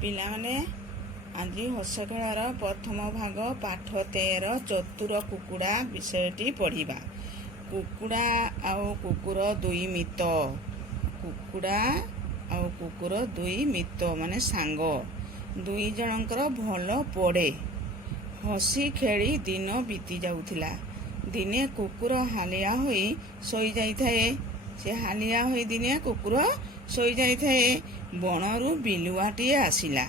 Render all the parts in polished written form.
ପିଲାମାନେ ଆଜି ହସ ଖେଳର ପ୍ରଥମ ଭାଗ ପାଠ 13 ଚତୁର କୁକୁଡ଼ା ବିଷୟଟି ପଢ଼ିବା। କୁକୁଡ଼ା ଆଉ କୁକୁର ଦୁଇ ମିତ। କୁକୁଡ଼ା ଆଉ କୁକୁର ଦୁଇ ମିତ ମାନେ ସାଙ୍ଗ। ଦୁଇ ଜଣଙ୍କର ଭଲ ପଡ଼େ। ହସି ଖେଳି ଦିନ ବିତି ଯାଉଥିଲା। ଦିନେ କୁକୁର ହାଲିଆ ହୋଇ ଶୋଇଯାଇଥାଏ। ସେ ହାଲିଆ ହୋଇ ଦିନେ କୁକୁର ଶୋଇଯାଇଥାଏ। ବଣରୁ ବିଲୁଆଟିଏ ଆସିଲା।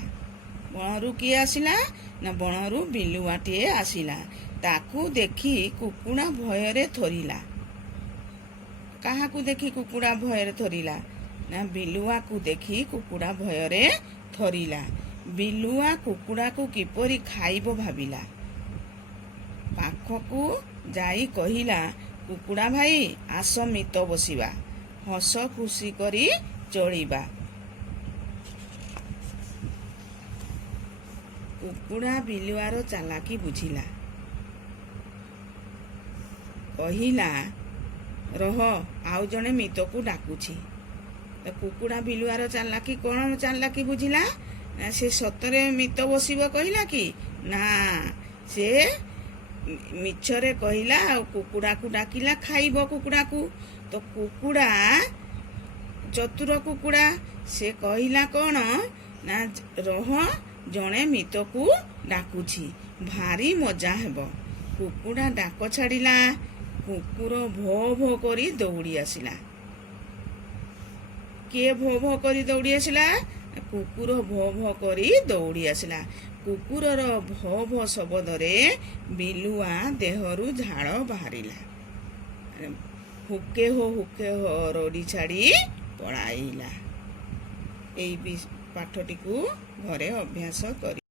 ବଣରୁ କିଏ ଆସିଲା? ନା ବଣରୁ ବିଲୁଆଟିଏ ଆସିଲା। ତାକୁ ଦେଖି କୁକୁଡ଼ା ଭୟରେ ଥରିଲା। କାହାକୁ ଦେଖି କୁକୁଡ଼ା ଭୟରେ ଥରିଲା? ନା ବିଲୁଆକୁ ଦେଖି କୁକୁଡ଼ା ଭୟରେ ଥରିଲା। ବିଲୁଆ କୁକୁଡ଼ାକୁ କିପରି ଖାଇବ ଭାବିଲା। ପାଖକୁ ଯାଇ କହିଲା, କୁକୁଡ଼ା ଭାଇ, ଆସ ମିତ ବସିବା, ହସ ଖୁସି କରି ଚଳିବା। କୁକୁଡ଼ା ବିଲୁଆର ଚାଲାକି ବୁଝିଲା। କହିଲା, ରହ, ଆଉ ଜଣେ ମିତକୁ ଡାକୁଛି। କୁକୁଡ଼ା ବିଲୁଆର ଚାଲାକି କ'ଣ ଚାଲାକି ବୁଝିଲା? ସେ ସତରେ ମିତ ବସିବ କହିଲା କି? ନା, ସେ ମିଛରେ କହିଲା ଆଉ କୁକୁଡ଼ାକୁ ଡାକିଲା ଖାଇବ କୁକୁଡ଼ାକୁ। ତ କୁକୁଡ଼ା ଚତୁର କୁକୁଡ଼ା, ସେ କହିଲା କ'ଣ ନା, ରହ, ଜଣେ ମିତକୁ ଡାକୁଛି, ଭାରି ମଜା ହେବ। କୁକୁଡ଼ା ଡାକ ଛାଡ଼ିଲା। କୁକୁର ଭୋ ଭୋ କରି ଦୌଡ଼ି ଆସିଲା। କିଏ ଭୋ ଭୋ କରି ଦୌଡ଼ି ଆସିଲା? କୁକୁର ଭୋ ଭୋ କରି ଦୌଡ଼ି ଆସିଲା। କୁକୁରର ଭୋ ଭୋ ଶବ୍ଦରେ ବିଲୁଆ ଦେହରୁ ଝାଳ ବାହାରିଲା। ହୁକେ ହୋ ରଡ଼ି ଛାଡ଼ି ପଳାଇଲା। ଏଇ ପାଠଟିକୁ ଘରେ ଅଭ୍ୟାସ କରି